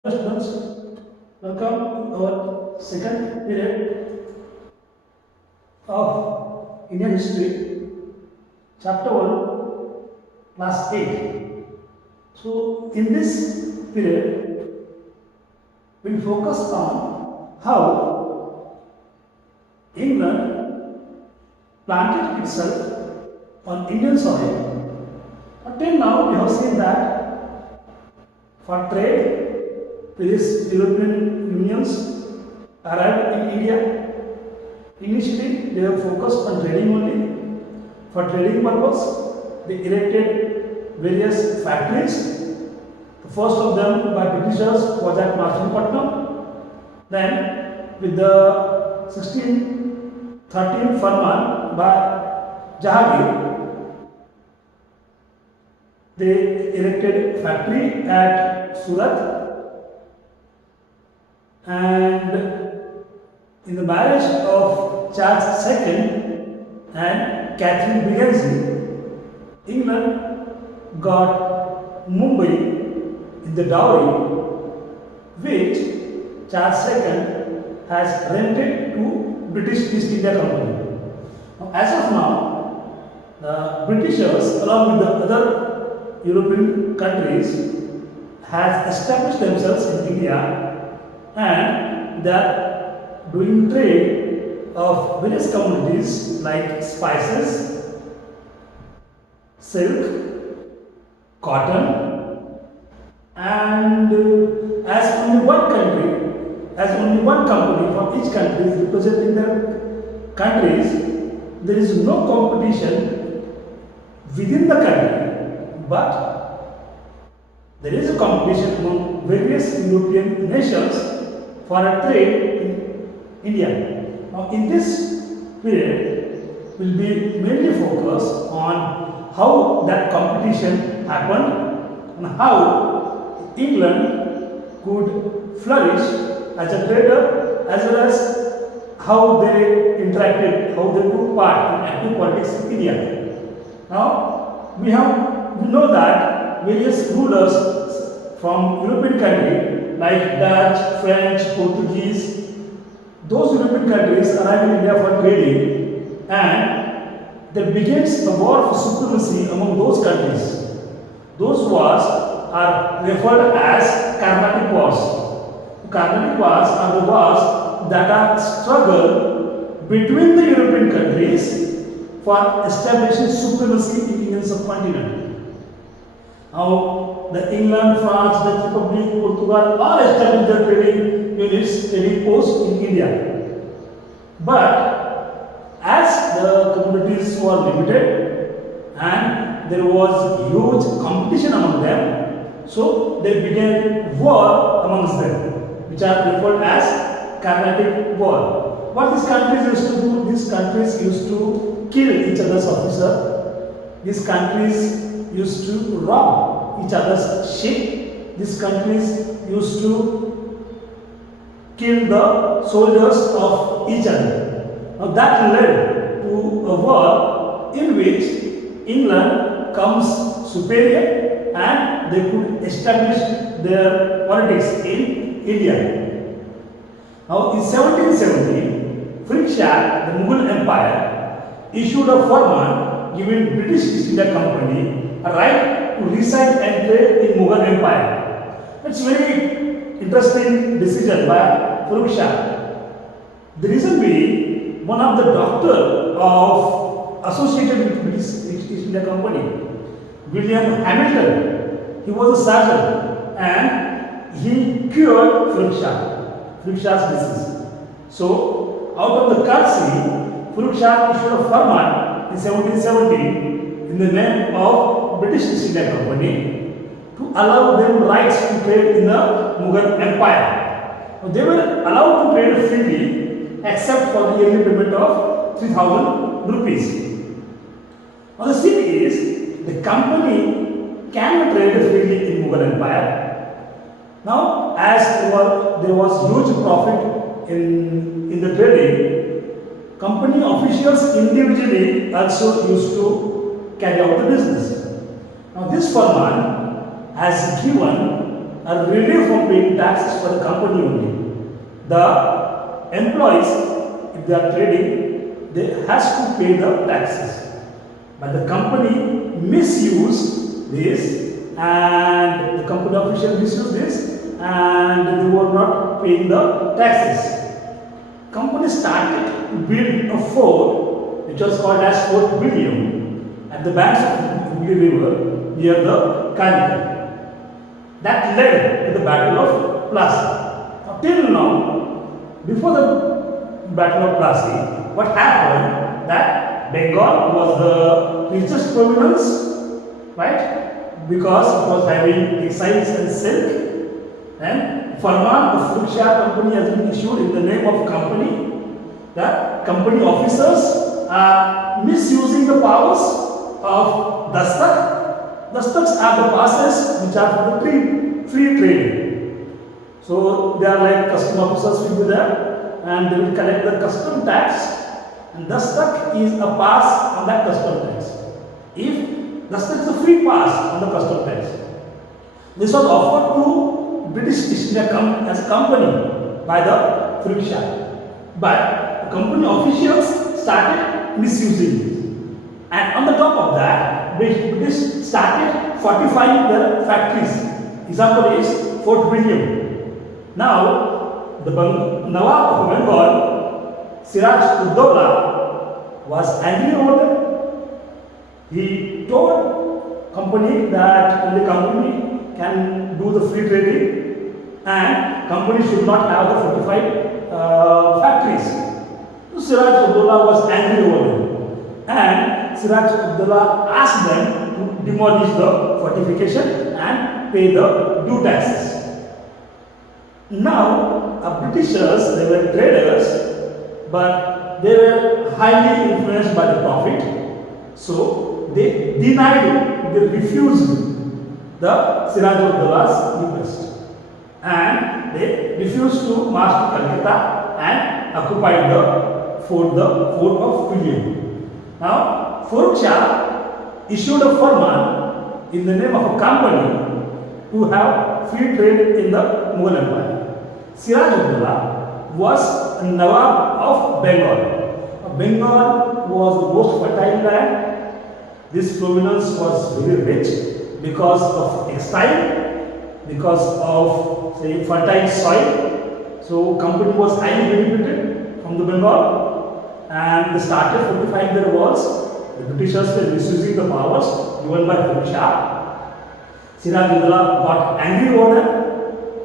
Students, welcome to our second period of Indian History, Chapter 1, Class 8. So, in this period, we'll focus on how England planted itself on Indian soil. Until now, we have seen that for trade, various European unions arrived in India. Initially, they were focused on trading only. For trading purpose, they erected various factories. The first of them by Britishers was at Marchalipatnam. Then, with the 1613 Farman by Jahangir, they erected factory at Surat. And in the marriage of Charles II and Catherine Bigensey, England got Mumbai in the dowry, which Charles II has rented to British East India Company. Now, as of now, the Britishers, along with the other European countries, have established themselves in India, and they are doing trade of various commodities like spices, silk, cotton, and as only one country, as only one company from each country is representing their countries, there is no competition within the country, but there is a competition among various European nations for a trade in India. Now, in this period, will be mainly focused on how that competition happened and how England could flourish as a trader, as well as how they interacted, how they took part in active politics in India. Now, we know that various rulers from European countries like Dutch, French, Portuguese, those European countries arrived in India for trading, and there begins the war for supremacy among those countries. Those wars are referred as Carnatic Wars. Carnatic Wars are the wars that are struggle between the European countries for establishing supremacy in Indian subcontinent. Now, the England, France, Dutch Republic, Portugal all established their trading units, trading posts in India. But as the communities were limited and there was huge competition among them, so they began war amongst them, which are referred as Carnatic War. What these countries used to do? These countries used to kill each other's officer. These countries used to rob each other's ship. These countries used to kill the soldiers of each other. Now that led to a war in which England comes superior and they could establish their politics in India. Now in 1770, First Shah, the Mughal Empire, issued a firman giving British East India Company a right to reside and trade in Mughal Empire. It's very interesting decision by First Shah. The reason being, one of the doctor of associated with British East India Company, William Hamilton, he was a surgeon and he cured First Shah's disease. So, out of the courtesy, First Shah issued a firman in 1770 in the name of British East India Company to allow them rights to trade in the Mughal Empire. Now, they were allowed to trade freely except for the yearly payment of 3,000 rupees. Now, the thing is, the company can trade freely in Mughal Empire. Now, as there was huge profit in the trading, company officials individually also used to carry out the business. Now, this firman has given are relieved from paying taxes for the company only. The employees, if they are trading, they has to pay the taxes. But the company misused this, and the company official misused this, and they were not paying the taxes. Company started to build a fort which was called as Fort William at the banks of the Hooghly River near the Calicut. That led to the Battle of Plassey. Now, till now, before the Battle of Plassey, what happened that Bengal was the richest province, right? Because it was having textiles and silk, and Farman, the fruit share company, has been issued in the name of company. The company officers are misusing the powers of Dastak. Dastaks are the passes which are for the free trade. So they are like custom officers will be there, and they will collect the custom tax, and Dastak is a pass on that custom tax. If Dastak is a free pass on the custom tax, this was offered to British East India as a company by the fruit share, but the company officials started misusing it. And on the top of that, British started fortifying their factories. Example is Fort William. Now, the Nawab of Bengal, Siraj Uddaula, was angry over them. He told company that only company can do the free trading, and company should not have the fortified factories. So Siraj Uddaula was angry over them, and Siraj Uddaula asked them to demolish the fortification and pay the due taxes. Now, Britishers, they were traders, but they were highly influenced by the profit, so they denied, they refused the Siraj Uddaula's request, and they refused to march to Calcutta and occupied the fort of William. Now, Fort Ch issued a firman in the name of a company to have free trade in the Mughal Empire. Siraj Uddaula was a Nawab of Bengal. Bengal was the most fertile land. This province was very rich because of textile, because of say fertile soil. So company was highly benefited from the Bengal, and they started fortifying their walls. The Britishers were misusing the powers given by Fort Ch. Siraj Uddaula got angry over them,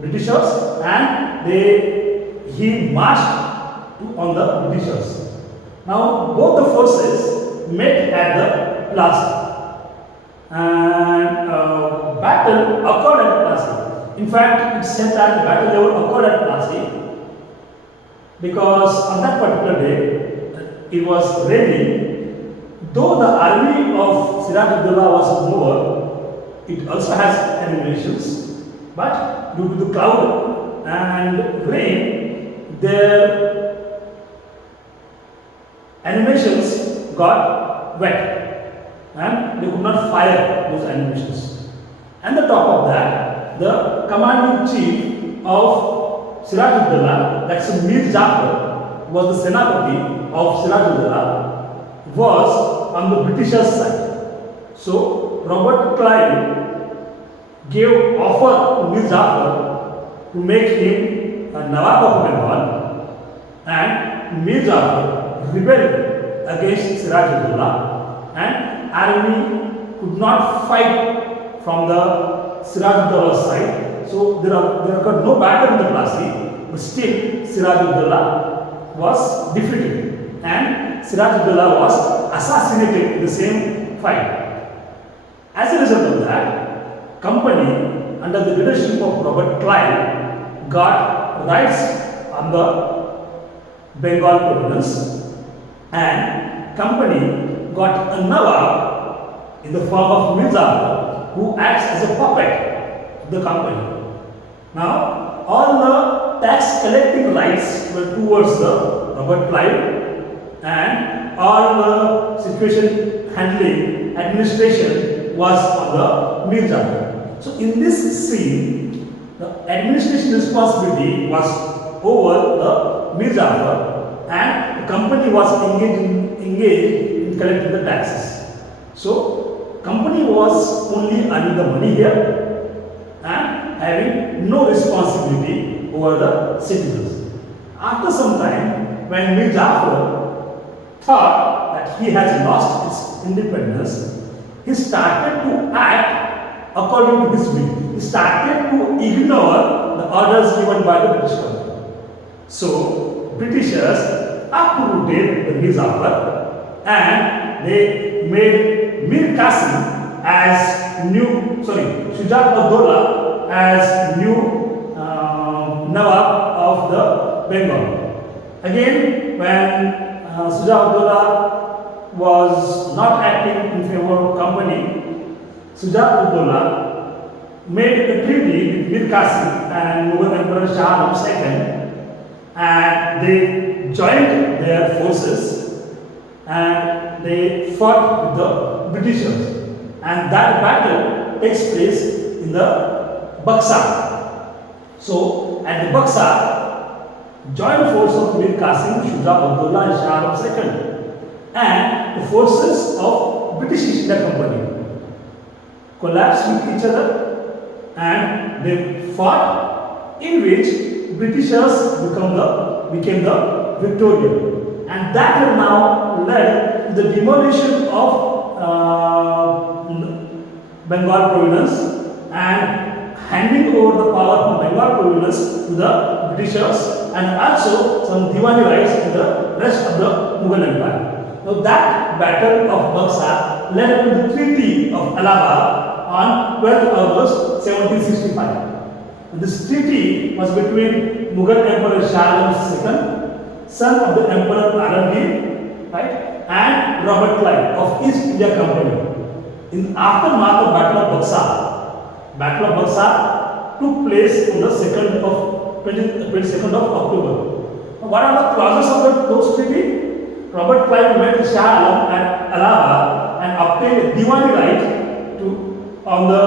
Britishers, and he marched on the Britishers. Now both the forces met at the plaza, and battle occurred at Plassey. In fact, it's said that the battle never occurred at Plassey because on that particular day it was raining. Though the army of Siraj Uddaula was more, it also has animations, but due to the cloud and rain, their animations got wet, and they could not fire those animations. And the top of that, the commanding chief of Siraj Uddaula, that's Mir Jafar, was the Senapati of Siraj Uddaula, was on the Britishers' side. So Robert Clive gave offer to Mir Jafar to make him a Nawab of Bengal, and Mir Jafar rebelled against Siraj Uddaula, and army could not fight from the Siraj Uddaula's side. So there occurred no battle in the Plassey, but still Siraj Uddaula was defeated, and Siraj Uddaula was assassinated in the same fight. As a result of that, company under the leadership of Robert Clive got rights on the Bengal province, and company got a Nawab in the form of Mir Jafar, who acts as a puppet to the company. Now, all the tax collecting rights were towards the Robert Clive, and all the situation handling administration was on the Mir Jafar. So in this scene, the administration responsibility was over the Mir Jafar, and the company was engaged in collecting the taxes. So company was only earning the money here and having no responsibility over the citizens. After some time, when Mir Jafar thought that he has lost his independence, he started to act according to his will. He started to ignore the orders given by the British government. So Britishers uprooted the Mir Jafar and they made Mir Qasim as new, Shuja Abdullah as new Nawab of the Bengal. Again, when Shuja Abdullah was not acting in favor of company, Shuja Abdullah made a treaty with Mir Qasim and Mughal Emperor Shah Alam II, and they joined their forces and they fought with the Britishers, and that battle takes place in the Buxar. So at the Buxar, joint force of Mir Qasim, Shuja Abdullah and Shah Alam II and the forces of British East India Company collapsed with each other and they fought, in which Britishers became the victorious, and that has now led to the demolition of Bengal province and handing over the power from Bengal province to the Britishers, and also some Diwani rights to the rest of the Mughal Empire. Now that battle of Buxar led to the Treaty of Allahabad on 12th August 1765. This treaty was between Mughal Emperor Shah Alam II, son of the Emperor Alamgir, right, and Robert Clive of East India Company. In aftermath of Battle of Buxar took place on the 22nd of October. Now, what are the clauses of those treaty? Robert Clive met Shah Alam at Allahabad and obtained a Diwani right on the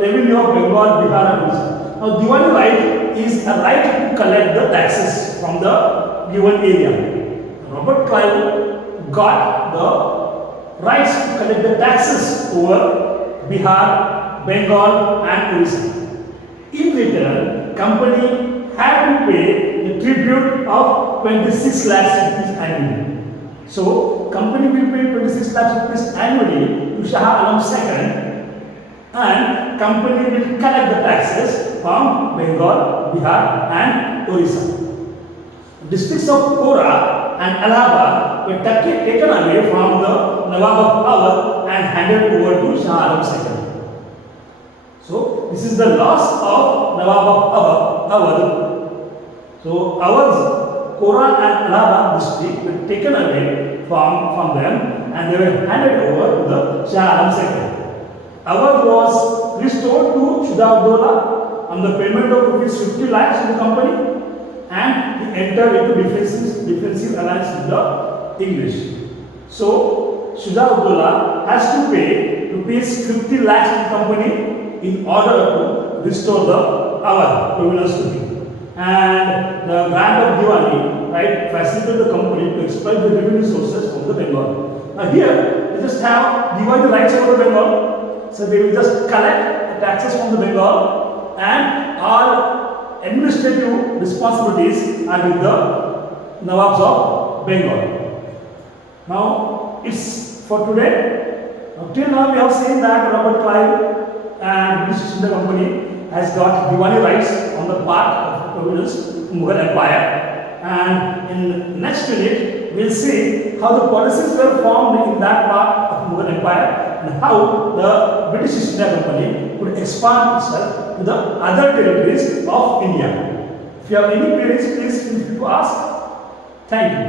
revenue of Bengal, Bihar and Odisha. Now, Diwani right is a right to collect the taxes from the given area. Robert Clive got the rights to collect the taxes over Bihar, Bengal and Odisha. In return, company had to pay the tribute of 26 lakhs rupees annually. So, company will pay 26 lakhs rupees annually to Shah Alam II, and company will collect the taxes from Bengal, Bihar and Odisha. Districts of Kora and Allahabad were taken away from the Nawab of Awadh and handed over to Shah Alam II. So, this is the loss of Nawab of Awadh. So, Awadh's Kora and Allahabad district were taken away from them and they were handed over to the Shah Alam II. Awadh was restored to Shuja Abdullah on the payment of ₹50 lakhs to the company, and he entered into defensive alliance with the English. So, Shuja Abdullah has to pay ₹50 lakhs to the company in order to restore the Awadh province to him. And the grant of Diwani, right, facilitated the company to exploit the revenue sources from the Bengal. Now here, we just have Diwani rights over the Bengal. So they will just collect the taxes from the Bengal, and all administrative responsibilities are with the Nawabs of Bengal. Now it's for today. Till now we have seen that Robert Clive and British East India Company has got Diwani rights on the part of province Mughal Empire, and in next unit we will see how the policies were formed in that part of Mughal Empire and how the British East India Company could expand itself to the other territories of India. If you have any queries, please feel free to ask. Thank you.